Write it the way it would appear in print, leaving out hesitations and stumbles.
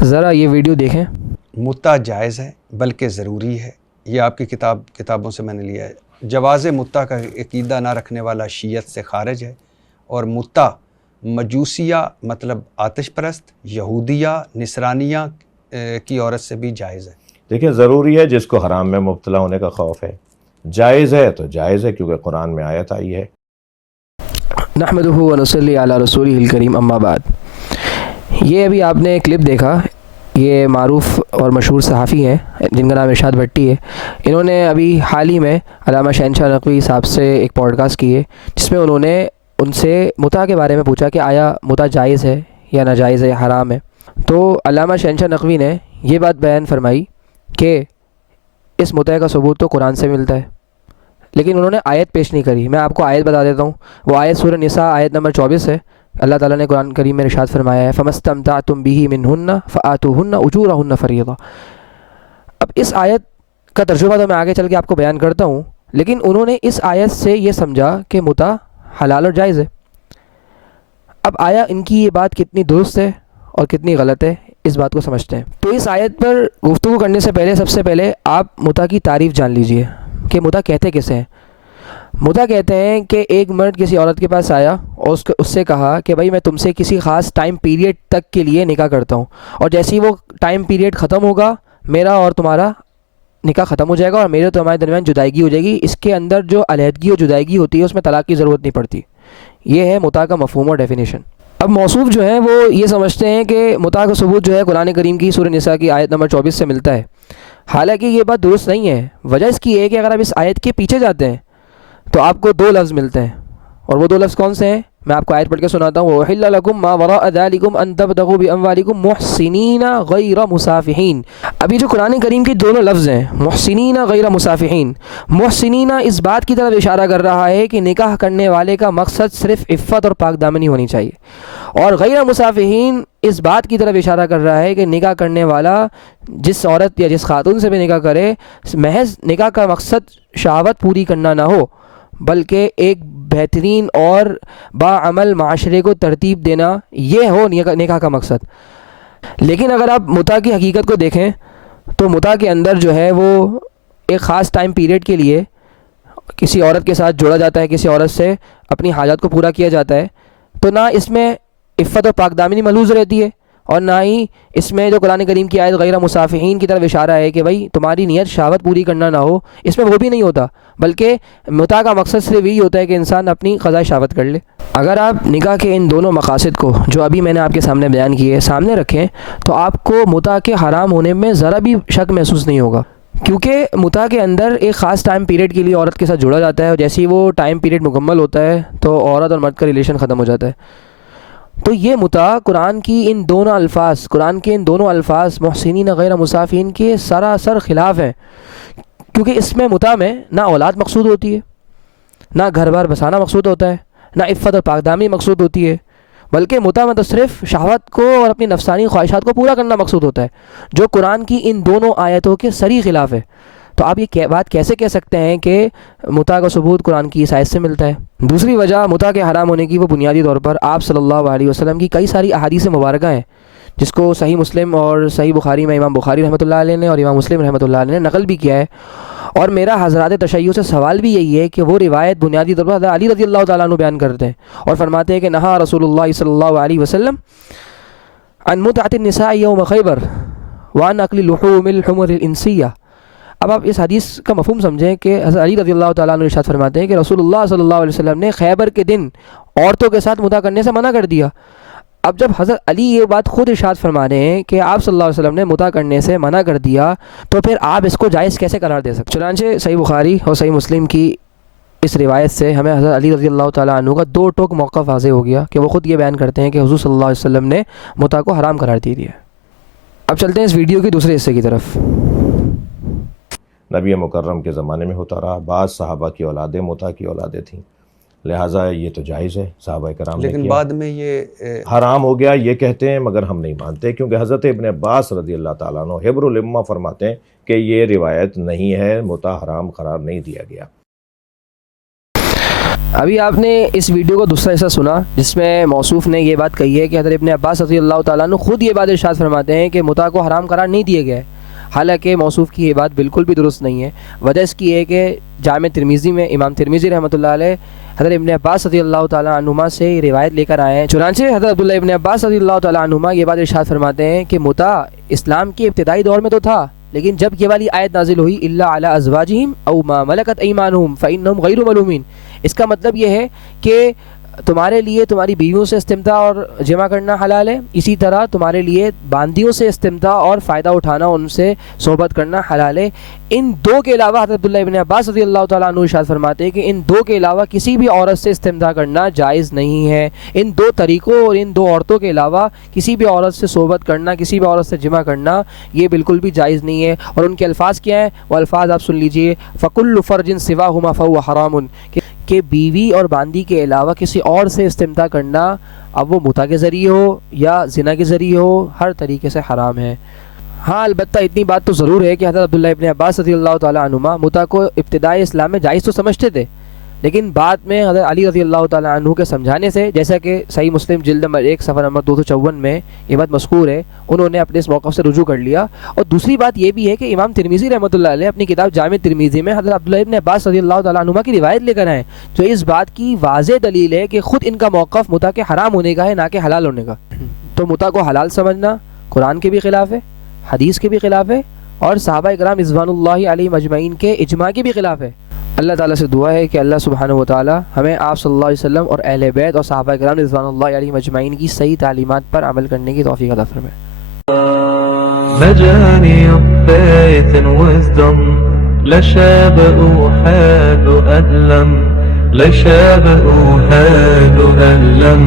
ذرا یہ ویڈیو دیکھیں۔ متع جائز ہے بلکہ ضروری ہے، یہ آپ کی کتابوں سے میں نے لیا ہے۔ جواز متع کا عقیدہ نہ رکھنے والا شیعت سے خارج ہے، اور متع مجوسیہ مطلب آتش پرست، یہودیہ، نصرانیہ کی عورت سے بھی جائز ہے۔ دیکھیں، ضروری ہے جس کو حرام میں مبتلا ہونے کا خوف ہے، جائز ہے تو جائز ہے کیونکہ قرآن میں آیت آئی ہے۔ نحمدہ و نصلی علی رسولہ الکریم، اما بعد۔ یہ ابھی آپ نے کلپ دیکھا، یہ معروف اور مشہور صحافی ہیں جن کا نام ارشاد بھٹی ہے۔ انہوں نے ابھی حال ہی میں علامہ شہنشاہ نقوی صاحب سے ایک پوڈ کاسٹ کی ہے، جس میں انہوں نے ان سے متع کے بارے میں پوچھا کہ آیا متع جائز ہے یا ناجائز ہے یا حرام ہے۔ تو علامہ شہنشاہ نقوی نے یہ بات بیان فرمائی کہ اس متع کا ثبوت تو قرآن سے ملتا ہے، لیکن انہوں نے آیت پیش نہیں کری۔ میں آپ کو آیت بتا دیتا ہوں، وہ آیت سورہ نساء آیت نمبر 24 ہے۔ اللہ تعالیٰ نے قرآن کریم میں ارشاد فرمایا ہے فَمَسْتَمْتَعْتُمْ بِهِ مِنْهُنَّ فَآتُوهُنَّ أُجُورَهُنَّ فَرِيضَةً۔ اب اس آیت کا ترجمہ تو میں آگے چل کے آپ کو بیان کرتا ہوں، لیکن انہوں نے اس آیت سے یہ سمجھا کہ متع حلال اور جائز ہے۔ اب آیا ان کی یہ بات کتنی درست ہے اور کتنی غلط ہے، اس بات کو سمجھتے ہیں۔ تو اس آیت پر گفتگو کرنے سے پہلے سب سے پہلے آپ متع کی تعریف جان لیجئے کہ متع کہتے کسے ہیں۔ متع کہتے ہیں کہ ایک مرد کسی عورت کے پاس آیا اور اس سے کہا کہ بھائی میں تم سے کسی خاص ٹائم پیریڈ تک کے لیے نکاح کرتا ہوں، اور جیسے ہی وہ ٹائم پیریڈ ختم ہوگا میرا اور تمہارا نکاح ختم ہو جائے گا اور میرے اور تمہارے درمیان جدائیگی ہو جائے گی۔ اس کے اندر جو علیحدگی اور جدائیگی ہوتی ہے اس میں طلاق کی ضرورت نہیں پڑتی۔ یہ ہے متع کا مفہوم اور ڈیفینیشن۔ اب موصوف جو ہیں وہ یہ سمجھتے ہیں کہ متع کا ثبوت جو ہے قرآن کریم کی سورہ نساء کی آیت نمبر 24 سے ملتا ہے، حالانکہ یہ بات درست نہیں ہے۔ وجہ اس کی ہے کہ اگر آپ اس آیت کے پیچھے جاتے ہیں تو آپ کو دو لفظ ملتے ہیں، اور وہ دو لفظ کون سے ہیں میں آپ کو آیت پڑھ کے سناتا ہوں۔ وَأُحِلَّ لَكُم مَّا وَرَاءَ ذَلِكُمْ أَن تَبْتَغُوا بِأَمْوَالِكُمْ مُحْسِنِينَ غَيْرَ مُسَافِحِينَ۔ ابھی جو قرآن کریم کے دونوں لفظ ہیں محسنین غیر مسافحین، محسنین اس بات کی طرف اشارہ کر رہا ہے کہ نکاح کرنے والے کا مقصد صرف عفت اور پاک دامنی ہونی چاہیے، اور غیر مسافحین اس بات کی طرف اشارہ کر رہا ہے کہ نکاح کرنے والا جس عورت یا جس خاتون سے بھی نکاح کرے محض نکاح کا مقصد شہوت پوری کرنا نہ ہو، بلکہ ایک بہترین اور باعمل معاشرے کو ترتیب دینا، یہ ہو نکاح کا مقصد۔ لیکن اگر آپ متع کی حقیقت کو دیکھیں تو متع کے اندر جو ہے وہ ایک خاص ٹائم پیریڈ کے لیے کسی عورت کے ساتھ جوڑا جاتا ہے، کسی عورت سے اپنی حاجات کو پورا کیا جاتا ہے، تو نہ اس میں عفت اور پاک دامنی ملحوظ رہتی ہے، اور نہ ہی اس میں جو قرآن کریم کی آیت غیر مسافحین کی طرف اشارہ ہے کہ بھائی تمہاری نیت شہوت پوری کرنا نہ ہو، اس میں وہ بھی نہیں ہوتا، بلکہ متع کا مقصد صرف یہی ہوتا ہے کہ انسان اپنی قضاء شہوت کر لے۔ اگر آپ نکاح کے ان دونوں مقاصد کو جو ابھی میں نے آپ کے سامنے بیان کیے سامنے رکھیں تو آپ کو متع کے حرام ہونے میں ذرا بھی شک محسوس نہیں ہوگا، کیونکہ متع کے اندر ایک خاص ٹائم پیریڈ کے لیے عورت کے ساتھ جوڑا جاتا ہے، اور جیسے ہی وہ ٹائم پیریڈ مکمل ہوتا ہے تو عورت اور مرد کا ریلیشن ختم ہو جاتا ہے۔ تو یہ متع قرآن کے ان دونوں الفاظ محسنین غیر مسافحین کے سراسر خلاف ہیں، کیونکہ اس میں متع میں نہ اولاد مقصود ہوتی ہے، نہ گھر بار بسانا مقصود ہوتا ہے، نہ عفت اور پاکدامنی مقصود ہوتی ہے، بلکہ متع میں تو صرف شہوت کو اور اپنی نفسانی خواہشات کو پورا کرنا مقصود ہوتا ہے، جو قرآن کی ان دونوں آیتوں کے صریح خلاف ہے۔ تو آپ یہ بات کیسے کہہ سکتے ہیں کہ متع کا ثبوت قرآن کی اس آیت سے ملتا ہے؟ دوسری وجہ متع کے حرام ہونے کی وہ بنیادی طور پر آپ صلی اللہ علیہ وسلم کی کئی ساری احادیث مبارکہ ہیں، جس کو صحیح مسلم اور صحیح بخاری میں امام بخاری رحمۃ اللہ علیہ نے اور امام مسلم رحمۃ اللہ علیہ نے نقل بھی کیا ہے، اور میرا حضرات تشیع سے سوال بھی یہی ہے کہ وہ روایت بنیادی طور پر حضرت علی رضی اللہ تعالیٰ عنہ بیان کرتے ہیں اور فرماتے ہیں کہ نہا رسول اللہ صلی اللہ علیہ وسلم عن متعۃ النساء یوم خیبر وعن اکل لحوم الحمر الانسیہ۔ اب آپ اس حدیث کا مفہوم سمجھیں کہ حضرت علی رضی اللہ تعالیٰ عنہ ارشاد فرماتے ہیں کہ رسول اللہ صلی اللہ علیہ وسلم نے خیبر کے دن عورتوں کے ساتھ متع کرنے سے منع کر دیا۔ اب جب حضرت علی یہ بات خود ارشاد فرما رہے ہیں کہ آپ صلی اللہ علیہ وسلم نے متع کرنے سے منع کر دیا، تو پھر آپ اس کو جائز کیسے قرار دے سکتے؟ چنانچہ صحیح بخاری اور صحیح مسلم کی اس روایت سے ہمیں حضرت علی رضی اللہ تعالیٰ عنہ کا دو ٹوک موقف واضح ہو گیا کہ وہ خود یہ بیان کرتے ہیں کہ حضور صلی اللہ علیہ وسلم نے متع کو حرام قرار دے دیا۔ اب چلتے ہیں اس ویڈیو کے دوسرے حصے کی طرف۔ نبی مکرم کے زمانے میں ہوتا رہا، بعض صحابہ کی اولادیں متع کی اولادیں تھیں، لہٰذا یہ تو جائز ہے، صحابہ کرام نے لیکن کیا۔ بعد میں یہ حرام ہو گیا یہ کہتے ہیں، مگر ہم نہیں مانتے، کیونکہ حضرت ابن عباس رضی اللہ تعالیٰ عنہ حبر الامہ فرماتے ہیں کہ یہ روایت نہیں ہے، متع حرام قرار نہیں دیا گیا۔ ابھی آپ نے اس ویڈیو کو دوسرا حصہ سنا جس میں موصوف نے یہ بات کہی ہے کہ حضرت ابن عباس رضی اللہ تعالیٰ عنہ خود یہ بات ارشاد فرماتے ہیں کہ متع کو حرام قرار نہیں دیا گیا ہے، حالانکہ موصوف کی یہ بات بالکل بھی درست نہیں ہے۔ وجہ اس کی ہے کہ جامع ترمذی میں امام ترمذی رحمۃ اللہ علیہ حضرت ابن عباس رضی اللہ تعالیٰ عنہما سے یہ روایت لے کر آئے ہیں، چنانچہ حضرت عبداللہ ابن عباس رضی اللہ تعالیٰ عنہما یہ بات ارشاد فرماتے ہیں کہ متع اسلام کے ابتدائی دور میں تو تھا، لیکن جب یہ والی آیت نازل ہوئی الا علی ازواجہم او ما ملکت ایمانہم فانہم غیر ملومین، اس کا مطلب یہ ہے کہ تمہارے لیے تمہاری بیویوں سے استمتاع اور جمع کرنا حلال ہے، اسی طرح تمہارے لیے باندیوں سے استمتاع اور فائدہ اٹھانا، ان سے صحبت کرنا حلال ہے۔ ان دو کے علاوہ حضرت عبداللہ ابن عباس رضی اللہ تعالیٰ عنہ ارشاد فرماتے ہیں کہ ان دو کے علاوہ کسی بھی عورت سے استمتاع کرنا جائز نہیں ہے۔ ان دو طریقوں اور ان دو عورتوں کے علاوہ کسی بھی عورت سے صحبت کرنا، کسی بھی عورت سے جمع کرنا یہ بالکل بھی جائز نہیں ہے۔ اور ان کے الفاظ کیا ہیں؟ وہ الفاظ آپ سن لیجئے، فَكُلُّ فَرْجٍ سِوَاهُمَا فَهُوَ حَرَامٌ، کہ بیوی اور باندی کے علاوہ کسی اور سے استمتاع کرنا، اب وہ متع کے ذریعے ہو یا زنا کے ذریعے ہو، ہر طریقے سے حرام ہے۔ ہاں البتہ اتنی بات تو ضرور ہے کہ حضرت عبداللہ ابن عباس رضی اللہ تعالیٰ عنہما متع کو ابتدائی اسلام میں جائز تو سمجھتے تھے، لیکن بعد میں حضرت علی رضی اللہ تعالیٰ عنہ کے سمجھانے سے، جیسا کہ صحیح مسلم جلد نمبر 1 صفحہ نمبر 254 میں یہ بات مذکور ہے، انہوں نے اپنے اس موقف سے رجوع کر لیا۔ اور دوسری بات یہ بھی ہے کہ امام ترمذی رحمۃ اللہ علیہ اپنی کتاب جامع ترمذی میں حضرت عبداللہ ابن عباس رضی اللہ تعالیٰ عنہما کی روایت لے کر آئے، جو اس بات کی واضح دلیل ہے کہ خود ان کا موقف متع کے حرام ہونے کا ہے، نہ کہ حلال ہونے کا۔ تو متع کو حلال سمجھنا قرآن کے بھی خلاف ہے، حدیث کے بھی خلاف ہے، اور صحابہ کرام رضوان اللہ علیہم اجمعین کے اجماع کے بھی خلاف ہے۔ اللہ تعالیٰ سے دعا ہے کہ اللہ سبحانہ و تعالیٰ ہمیں آپ صلی اللہ علیہ وسلم اور اہل بیت اور صحابہ کرام رضوان اللہ علیہم اجمعین کی صحیح تعلیمات پر عمل کرنے کی توفیق عطا فرمائے۔ مجاني of faith and wisdom لا شابه حال أدلم لا شابه حال أدلم